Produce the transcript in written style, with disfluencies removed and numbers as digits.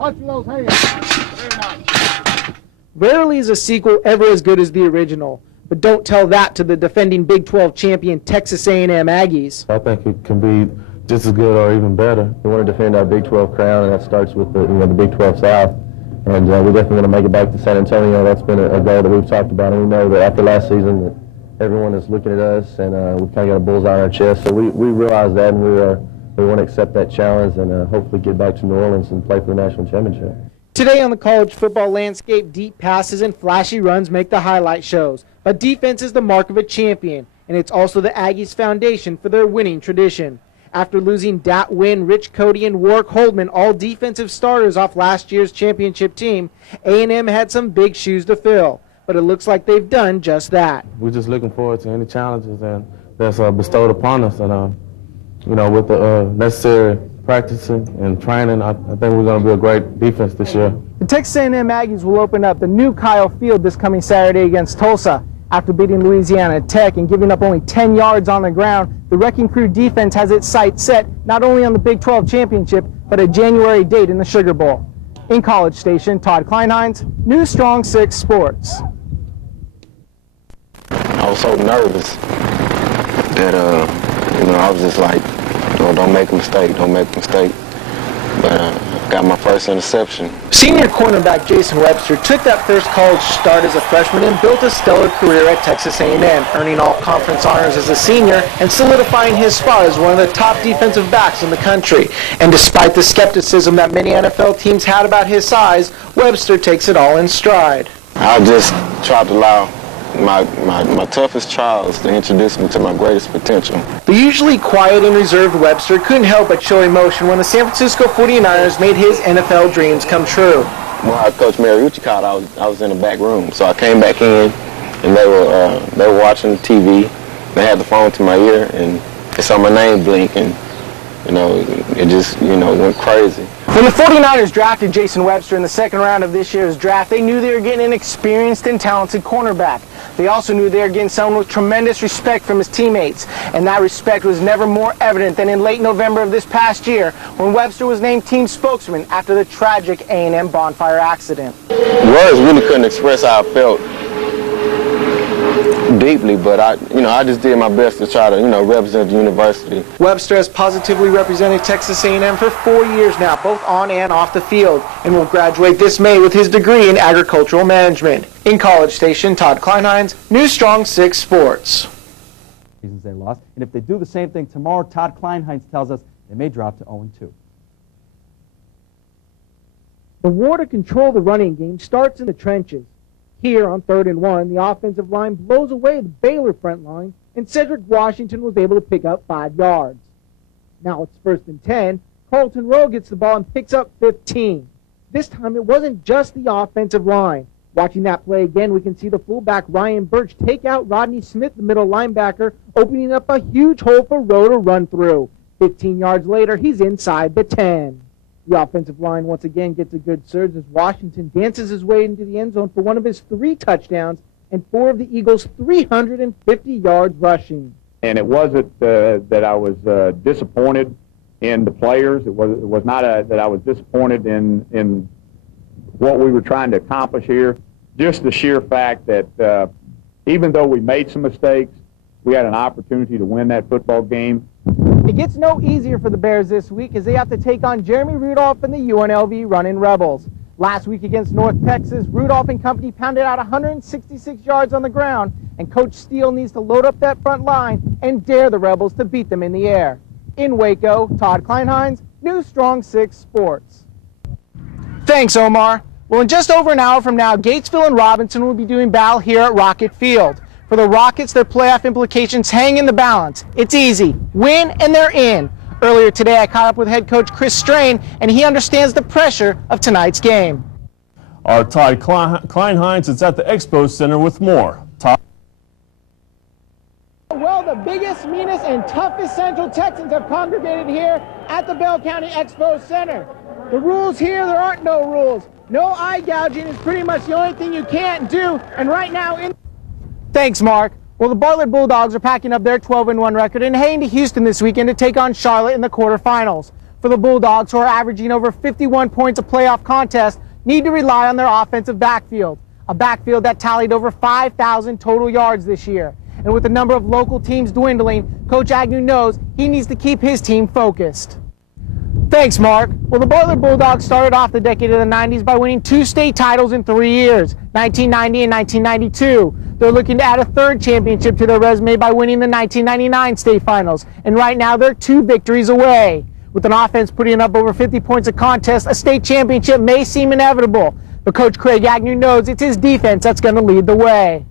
Punch for those hands. Very nice. Rarely is a sequel ever as good as the original, but don't tell that to the defending Big 12 champion Texas A&M Aggies. I think it can be just as good or even better. We want to defend our Big 12 crown, and that starts with the Big 12 South. And we're definitely going to make it back to San Antonio. That's been a goal that we've talked about, and we know that after last season that everyone is looking at us, and we kind of got a bullseye on our chest. So we realize that, and we want to accept that challenge and hopefully get back to New Orleans and play for the national championship. Today on the college football landscape, deep passes and flashy runs make the highlight shows. But defense is the mark of a champion, and it's also the Aggies' foundation for their winning tradition. After losing Dat Wynn, Rich Cody, and Warwick Holdman, all defensive starters off last year's championship team, A&M had some big shoes to fill. But it looks like they've done just that. We're just looking forward to any challenges that's bestowed upon us. And, with the necessary practicing and training, I think we're going to be a great defense this year. The Texas A&M Aggies will open up the new Kyle Field this coming Saturday against Tulsa. After beating Louisiana Tech and giving up only 10 yards on the ground, the Wrecking Crew defense has its sights set not only on the Big 12 championship, but a January date in the Sugar Bowl. In College Station, Todd Kleinheinz, News Strong 6 Sports. I was so nervous that, I was just like, don't make a mistake, don't make a mistake. But got my first interception. Senior cornerback Jason Webster took that first college start as a freshman and built a stellar career at Texas A&M, earning all-conference honors as a senior and solidifying his spot as one of the top defensive backs in the country. And despite the skepticism that many NFL teams had about his size, Webster takes it all in stride. I just tried to allow my toughest trials to introduce me to my greatest potential. The usually quiet and reserved Webster couldn't help but show emotion when the San Francisco 49ers made his NFL dreams come true. When Coach Mariucci called, I was in the back room, so I came back in, and they were watching TV. They had the phone to my ear, and they saw my name blink, and it just went crazy. When the 49ers drafted Jason Webster in the second round of this year's draft, they knew they were getting an experienced and talented cornerback. They also knew they were getting someone with tremendous respect from his teammates, and that respect was never more evident than in late November of this past year when Webster was named team spokesman after the tragic A&M bonfire accident. Words really couldn't express how I felt deeply, but I just did my best to try to represent the university. Webster has positively represented Texas A&M for 4 years now, both on and off the field, and will graduate this May with his degree in agricultural management. In College Station, Todd Kleinheinz, News Strong 6 Sports. Reasons they lost, and if they do the same thing tomorrow, Todd Kleinheinz tells us they may drop to 0-2. The war to control the running game starts in the trenches. Here on 3rd and 1, the offensive line blows away the Baylor front line, and Cedric Washington was able to pick up 5 yards. Now it's 1st and 10. Carlton Rowe gets the ball and picks up 15. This time it wasn't just the offensive line. Watching that play again, we can see the fullback Ryan Birch take out Rodney Smith, the middle linebacker, opening up a huge hole for Rowe to run through. 15 yards later, he's inside the 10. The offensive line once again gets a good surge as Washington dances his way into the end zone for one of his 3 touchdowns and 4 of the Eagles' 350 yards rushing. And it wasn't that I was disappointed in the players. It was not that I was disappointed in what we were trying to accomplish here. Just the sheer fact that even though we made some mistakes, we had an opportunity to win that football game. It gets no easier for the Bears this week as they have to take on Jeremy Rudolph and the UNLV Running Rebels. Last week against North Texas, Rudolph and company pounded out 166 yards on the ground, and Coach Steele needs to load up that front line and dare the Rebels to beat them in the air. In Waco, Todd Kleinheinz, News Strong 6 Sports. Thanks, Omar. Well, in just over an hour from now, Gatesville and Robinson will be doing battle here at Rocket Field. For the Rockets, their playoff implications hang in the balance. It's easy. Win, and they're in. Earlier today, I caught up with head coach Chris Strain, and he understands the pressure of tonight's game. Our Todd Kleinheinz is at the Expo Center with more. Todd? Well, the biggest, meanest, and toughest Central Texans have congregated here at the Bell County Expo Center. The rules here, there aren't no rules. No eye gouging is pretty much the only thing you can't do, and right now Thanks, Mark. Well, the Bartlett Bulldogs are packing up their 12-1 record and heading to Houston this weekend to take on Charlotte in the quarterfinals. For the Bulldogs, who are averaging over 51 points a playoff contest, need to rely on their offensive backfield, a backfield that tallied over 5,000 total yards this year. And with the number of local teams dwindling, Coach Agnew knows he needs to keep his team focused. Thanks, Mark. Well, the Butler Bulldogs started off the decade of the 90s by winning 2 state titles in 3 years, 1990 and 1992. They're looking to add a 3rd championship to their resume by winning the 1999 state finals. And right now, they're 2 victories away. With an offense putting up over 50 points a contest, a state championship may seem inevitable. But Coach Craig Agnew knows it's his defense that's going to lead the way.